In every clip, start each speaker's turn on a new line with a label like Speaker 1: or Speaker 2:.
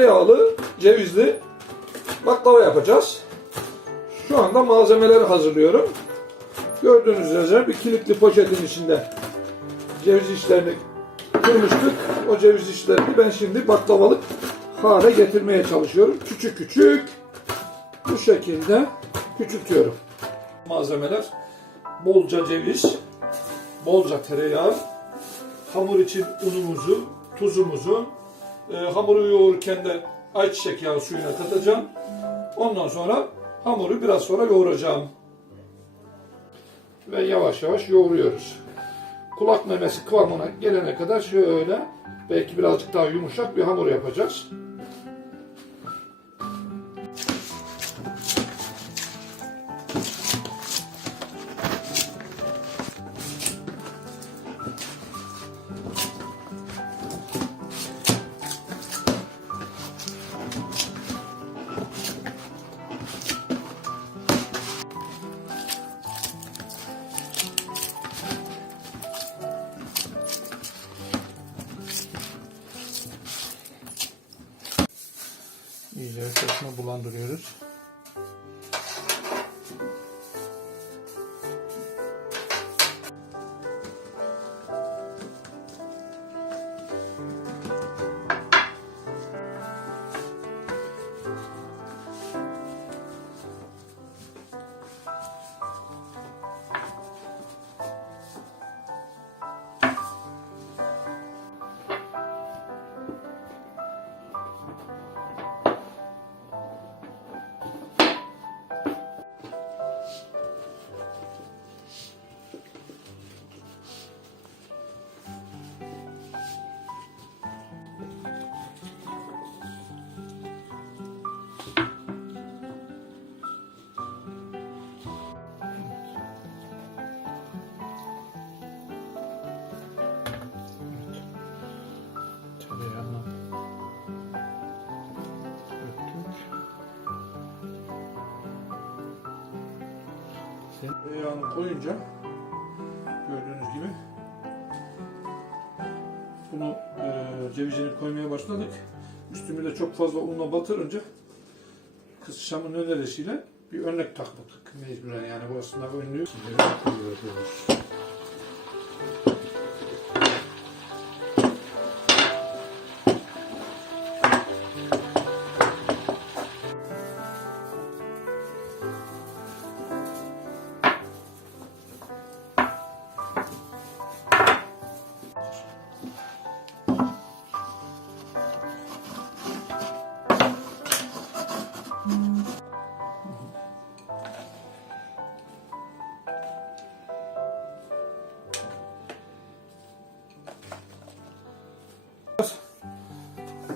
Speaker 1: Yağlı, cevizli baklava yapacağız. Şu anda malzemeleri hazırlıyorum. Gördüğünüz üzere bir kilitli poşetin içinde ceviz işlerini kırmıştık. O ceviz işlerini ben şimdi baklavalık hale getirmeye çalışıyorum. Küçük küçük bu şekilde küçültüyorum. Malzemeler bolca ceviz, bolca tereyağı, hamur için unumuzu, tuzumuzu, e, hamuru yoğururken de ayçiçek yağı suyuna katacağım. Ondan sonra hamuru biraz sonra yoğuracağım. Ve yavaş yavaş yoğuruyoruz. Kulak memesi kıvamına gelene kadar şöyle belki birazcık daha yumuşak bir hamur yapacağız. İyice ortasına bulandırıyoruz. Tereyağını koyunca gördüğünüz gibi bunu e, cevizini koymaya başladık. Üstümü de çok fazla unla batırınca kız şamın önerisiyle bir örnek takmadık mecburen yani bu aslında önlüğü.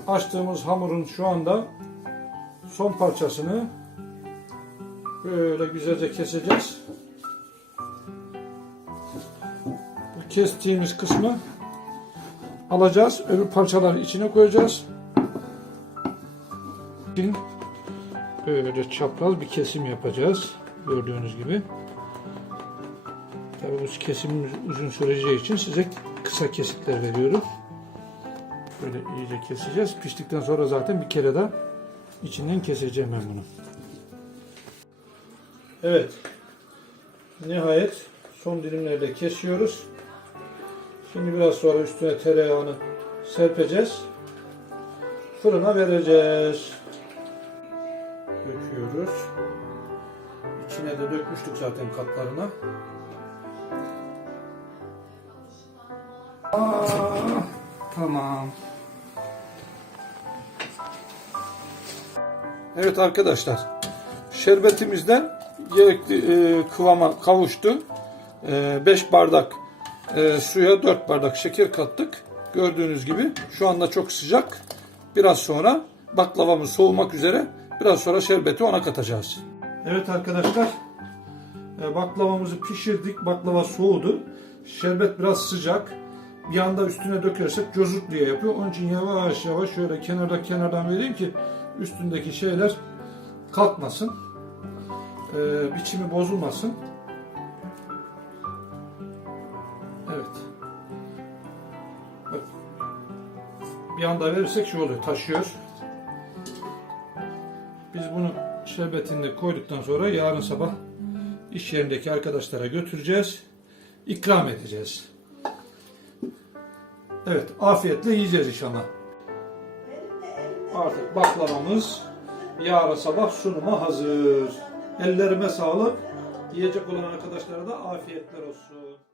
Speaker 1: Açtığımız hamurun şu anda son parçasını böyle güzelce keseceğiz. Bu kestiğimiz kısmı alacağız. Öbür parçaları içine koyacağız. Böyle çapraz bir kesim yapacağız. Gördüğünüz gibi. Tabii bu kesimimiz uzun süreceği için size kısa kesitler veriyorum. Böyle iyice keseceğiz. Piştikten sonra zaten bir kere daha içinden keseceğim ben bunu. Evet. Nihayet son dilimlerde kesiyoruz. Şimdi biraz sonra üstüne tereyağını serpeceğiz. Fırına vereceğiz. Döküyoruz. İçine de dökmüştük zaten katlarına. Aa, tamam. Evet arkadaşlar, şerbetimizden gerekli e, kıvama kavuştu. 5 bardak e, suya 4 bardak şeker kattık. Gördüğünüz gibi şu anda çok sıcak. Biraz sonra baklavamız soğumak üzere. Biraz sonra şerbeti ona katacağız. Evet arkadaşlar, e, baklavamızı pişirdik. Baklava soğudu. Şerbet biraz sıcak. Bir anda üstüne dökersek cozut diye yapıyor. Onun için yavaş yavaş şöyle kenarda kenardan vereyim ki üstündeki şeyler kalkmasın. Ee, biçimi bozulmasın. Evet. Bak. Bir anda verirsek şu oluyor. Taşıyor. Biz bunu şerbetini koyduktan sonra yarın sabah iş yerindeki arkadaşlara götüreceğiz. ikram edeceğiz. Evet, afiyetle yiyeceğiz inşallah. Artık baklavamız yarın sabah sunuma hazır. Ellerime sağlık. Yiyecek olan arkadaşlara da afiyetler olsun.